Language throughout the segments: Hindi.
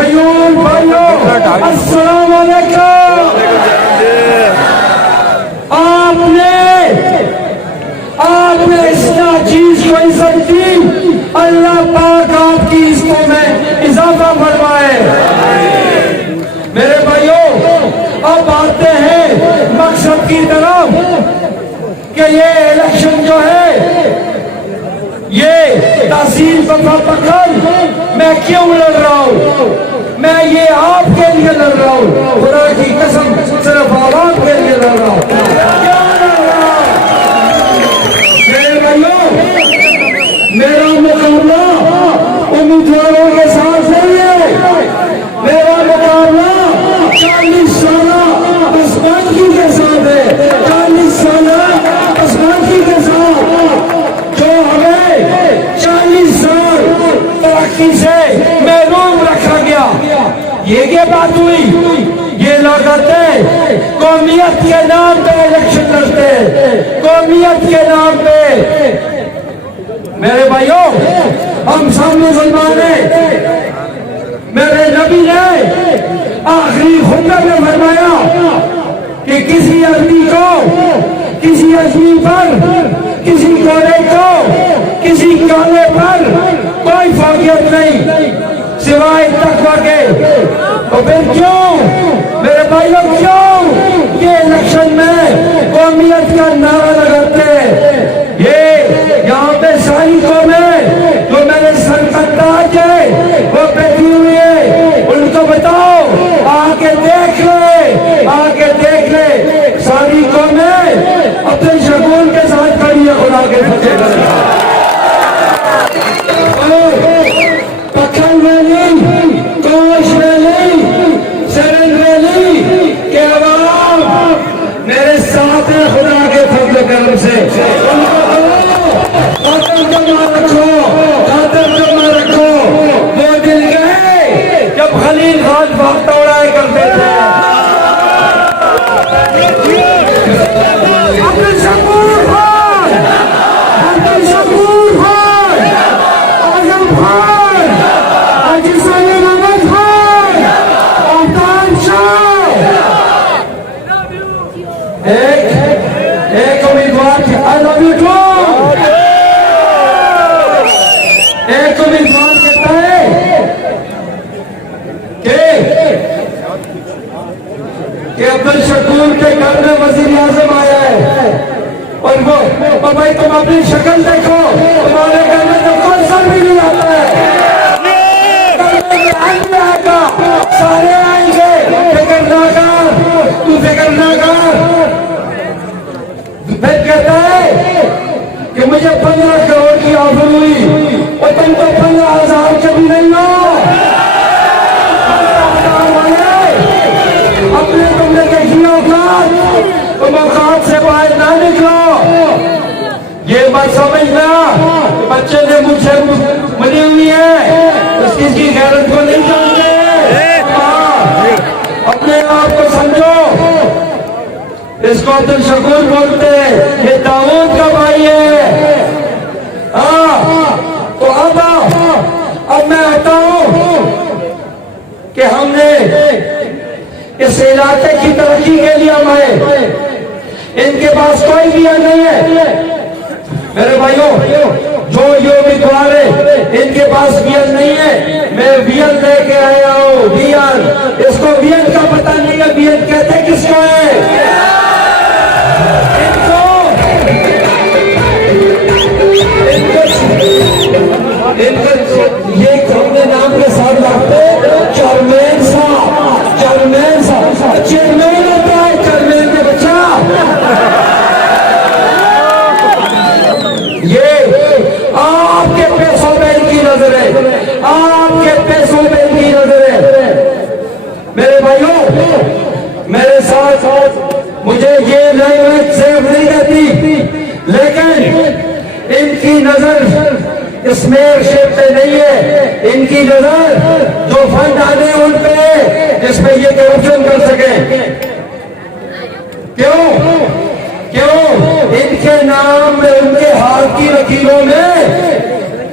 खयूर भाइयों, अस्सलाम वालेकुम। आपने इस चीज को इज्जत दी, अल्लाह पाक आपकी इज्जतों में इजाफा फरमाए। मेरे भाइयों, अब आते हैं मकसद की तरफ कि ये इलेक्शन जो है, ये तहसील पकड़ मैं क्यों लड़ रहा हूँ? मैं ये आपके लिए लड़ रहा हूँ, खुदा की कसम सिर्फ आवाम के लिए लड़ रहा हूँ। मेरे भाइयों, मेरा मुकाबला उम्मीदवारों के साथ नहीं है, मेरा मुकाबला 40 साल बसपांची के साथ है। 40 साल बसपांची के साथ जो हमें 40 साल तरक्की से महरूम रखा गया। ये बात हुई, ये लोग कहते कौमियत के नाम पे इलेक्शन लड़ते, कौमियत के नाम पे। मेरे भाइयों, हम सब मुसलमान हैं। मेरे नबी ने आखिरी खुतबे में फरमाया कि किसी आदमी को, किसी अजमी पर, किसी गोरे को, किसी काले पर कोई फौकियत नहीं सिवाय तकवा के। तो फिर क्यों मेरे भाइयों, क्यों ये इलेक्शन में कौमियत का नारा लगाते हैं? ये यहाँ पे सारी कौमें जो मेरे सर का ताज है वो बैठी हुई है, उनको बताओ, आके देख ले, आके देख ले। सारी कौमें अपने शकून के साथ खड़ी है खुदा के फतेह। पखल वैली, कोश वैली, सरन वैली के अवाम मेरे साथ है खुदा के फजल करम से। उनको खातर जमा रखो, खातर जमा रखो। वो दिल गए जब खलील खान भाग दौड़ाए करते थे। अब्दुल शकूर खान, अब्दुल शकूर खान, आजम खान, हाजी सलीम अहमद खान, अफ्ताब शाह। एक उम्मीदवार आई लव यू टू। एक उम्मीदवार कहता है कि अब्दुल शकूर के घर में वजीर आजम आया है, और वो भाई तुम अपनी शक्ल देखो, तुम्हारे घर में तो कोई सर भी नहीं आता है। आएगा, सारे आएंगे, फिक्र ना कर, तू फिक्र ना कर। फिर कहता है कि मुझे 15 करोड़ की ऑफर हुई, और तुम तो 15,000 के भी नहीं हो। अपने तुमने देखी औकात, तुम औकात से बाहर ना निकलो। ये बात समझना, बच्चे ने मुझसे बनी हुई है, उस चीज की गैरत को नहीं जानते। अपने आप को समझो। इसको अब्दुल शकूर बोलते हैं, ये दाऊद का भाई है। तो अब मैं आता हूं कि हमने इस इलाके की तरक्की के लिए आए, इनके पास कोई बिया नहीं है। मेरे भाइयों, जो ये उम्मीदवार है इनके पास बियन नहीं है, मैं बियन लेके आया हूँ। बियन, इसको बियन का पता नहीं है, बियन कहते किसको है? इनको ये हमने नाम के साथ रखते चेयरमैन साहब, चेयरमैन साहब, चेयरमैन होता है चेयरमैन के बच्चा। ये आपके पैसों पे इनकी नजर है, आपके पैसों पे इनकी नजर है। मेरे भाइयों, मेरे साथ मुझे ये लैंग्वेज सेफ नहीं रहती, लेकिन इनकी नजर स्मेयर शेप पे नहीं है, इनकी नजर जो फंड आने उन पे जिसमें ये करप्शन कर सके। क्यों? इनके नाम में, उनके हाथ की लकीरों में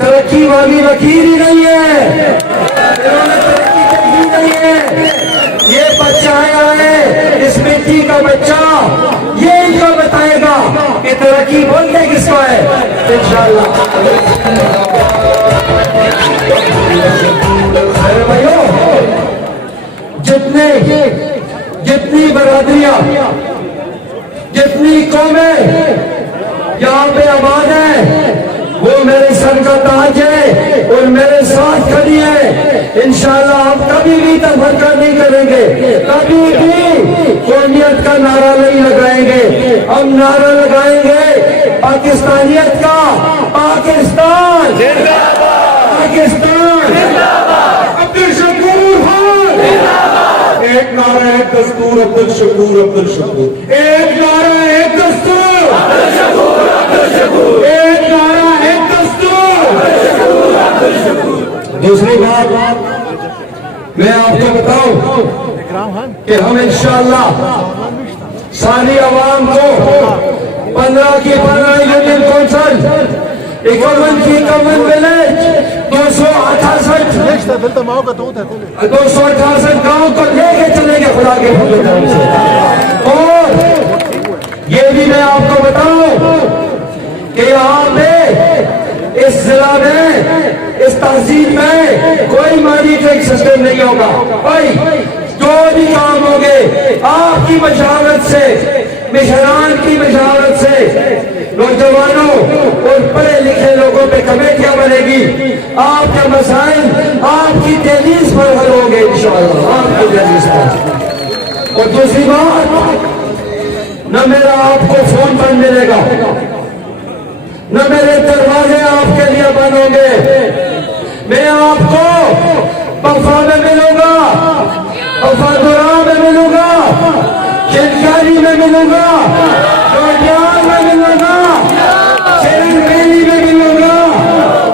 तरक्की वाली लकीर ही नहीं है। इन्होंने तरक्की बेटी का बच्चा ये इनको बताएगा कि तरक्की बोलते किसको है। इंशाअल्लाह भाइयों, जितनी बरादरियां, जितनी कौमें यहाँ पे आबाद है, वो मेरे सर का ताज है और मेरे साथ खड़ी है। इंशाअल्लाह हम कभी भी तफरका नहीं करेंगे, कभी भी कौमियत का नारा नहीं लगाएंगे। हम नारा लगाएंगे पाकिस्तानियत का। पाकिस्तान जिंदाबाद, पाकिस्तान जिंदाबाद, अब्दुल शकूर खान जिंदाबाद। एक नारा एक दस्तूर, अब्दुल शकूर, अब्दुल शकूर। एक नारा एक दस्तूर, अब्दुल शकूर, अब्दुल शकूर। एक नारा एक दस्तूर, अब्दुल शकूर। दूसरी बात मैं आपको बताऊं कि हम इंशाअल्लाह सारी आवाम को 15 की 15 यूनियन कौंसिल, 51 की 51 विलेज, 268 गांव को लेके चलेंगे खुदा के फजल से। और ये भी मैं आपको बताऊं कि यहाँ पे इस जिला में, इस तहसील में कोई मॉनिटरिंग सिस्टम नहीं होगा। भाई जो भी काम होंगे आपकी मशावरत से, मिशरान की मशावरत से, नौजवानों और पढ़े लिखे लोगों पे कमेटियां बनेगी। आपके मसाइल आपकी दहलीज पर हल होंगे इंशाअल्लाह, आपकी दहलीज पर। और दूसरी बात, न मेरा आपको फोन बंद मिलेगा, न मेरे दरवाजे आपके लिए बंद होंगे। मैं आपको वफा में मिलूंगा, वफादुरा में मिलूंगा, शिनकारी में मिलूंगा, जोडियान में मिलूंगा, शेरनवेली में मिलूंगा,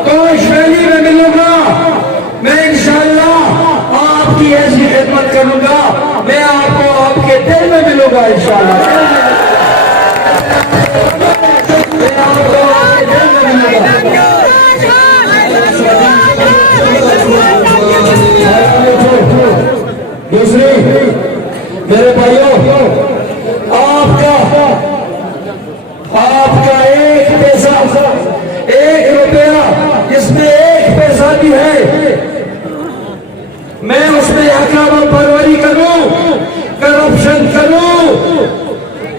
कोशवेली में मिलूंगा। मैं इंशाअल्लाह आपकी ऐसी खिदमत करूंगा, मैं आपको आपके दिल में मिलूंगा इंशाअल्लाह। मैं आपको आपके दिल में मिलूंगा। दूसरी, मेरे भाइयों, आपका एक पैसा, एक रुपया, जिसमें एक पैसा भी है, मैं उसमें हकामा परवरी करूं, करप्शन करूं,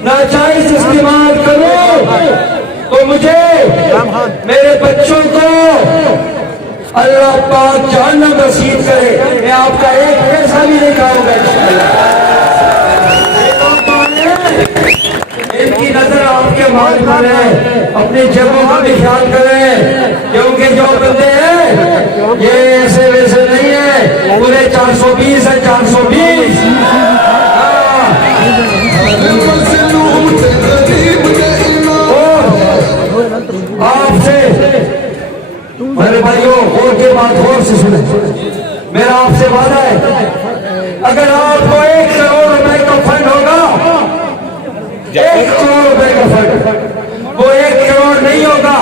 नाजायज इस्तेमाल करूं, तो मुझे मेरे बच्चों को अल्लाह पाक जहन्नम नसीब करे। मैं आपका एक पैसा भी नहीं खाऊंगा इंशाअल्लाह। इनकी नजर आपके माल पर है, अपनी जगहों का भी ख्याल करें, क्योंकि जो बंदे हैं ये ऐसे वैसे नहीं है, पूरे 420 है, 420। आपसे मेरे भाइयों, और के बात और से सुने, मेरा आपसे वादा है, अगर आपको 1 करोड़ रुपए का फंड होगा, 1 करोड़ रुपए का फंड, वो 1 करोड़ नहीं होगा,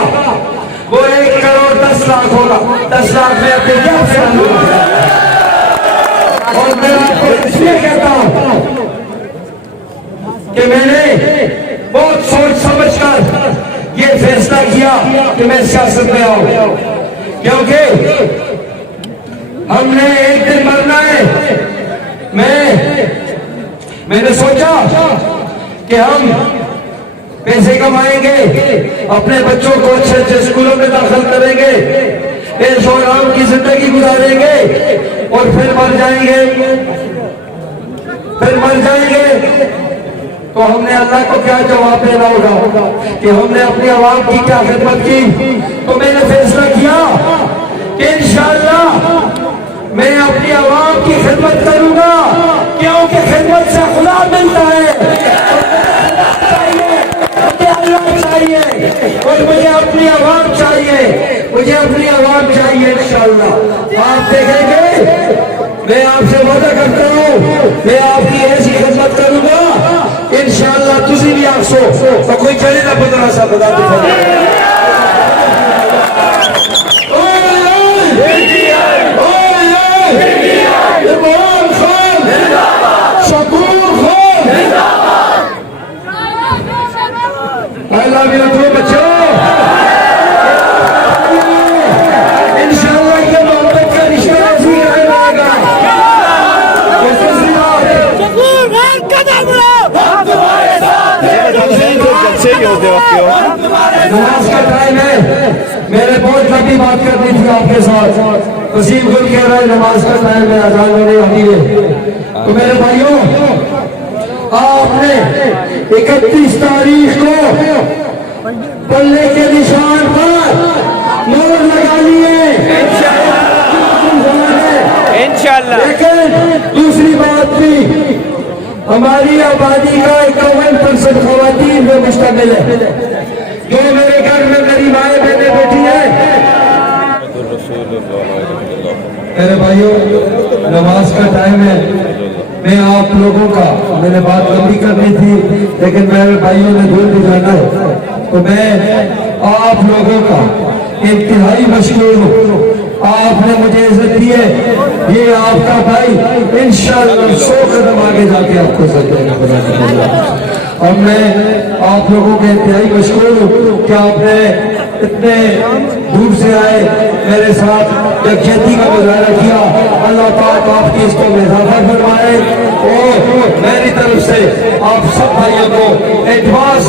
वो 1 करोड़ 10 लाख होगा। 10 लाख में अपने जेब से लूंगा। और मैं आपको इसलिए कहता हूं कि मैंने बहुत सोच समझकर ये फैसला किया कि मैं सियासत में आऊं, क्योंकि हमने एक दिन मरना है। मैंने सोचा कि हम पैसे कमाएंगे, अपने बच्चों को अच्छे अच्छे स्कूलों में दाखिल करेंगे, ऐश और आराम की जिंदगी गुजारेंगे और फिर मर जाएंगे। तो हमने अल्लाह को क्या जवाब देना होगा कि हमने अपनी आवाम की क्या खिदमत की। तो मैंने फैसला किया कि इंशाअल्लाह मैं अपनी आवाम की खिदमत करूंगा, क्योंकि खिदमत से खुदा मिलता है, अल्लाह चाहिए और मुझे अपनी आवाम चाहिए, मुझे अपनी आवाम चाहिए। इंशाअल्लाह आप देखेंगे, मैं आपसे वादा करता हूँ, मैं आपकी ऐसी खिदमत करूंगा इंशाअल्लाह। तुझी भी आखो तो कोई चले ना बदला सा बता शकूर खान में उठो बच्चों, इंशाल्लाह ये मोहब्बत का रिश्ता ऐसी कायम रहेगा। नमाज का टाइम है, मैंने बहुत लंबी बात करनी थी आपके साथ। वसीम गुल कह रहा है नमाज का टाइम है, अजान होने वाली है। तो मेरे भाइयों, आपने 31 तारीख को पल्ले के निशान पर मोहर लगा लिए इंशाअल्लाह। लेकिन दूसरी बात भी, हमारी आबादी का 51% खवातीन में मुश्तमिल है। जो मेरे घर में मेरी माए बहने बैठी है, मेरे भाइयों नमाज का टाइम है। मैं आप लोगों का, मैंने बात लंबी करनी थी लेकिन मेरे भाइयों ने दूर भी जाना है, तो मैं आप लोगों का इंतहाई मशहूर हूँ। आपने मुझे इज्जत दी है, ये आपका भाई इंशाअल्लाह 100 कदम आगे जाके आपको सजेगा। और मैं आप लोगों के इंतहाई मशहूर हूँ कि आपने इतने दूर से आए, मेरे साथ यकजहती का मुजाहरा किया। अल्लाह पाक आपकी इसको में इजाफा फरमाए और मेरी तरफ से आप सब भाइयों को एडवांस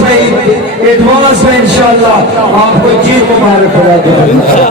में इंशाअल्लाह आपको जीत मुबारक करा दूंगा।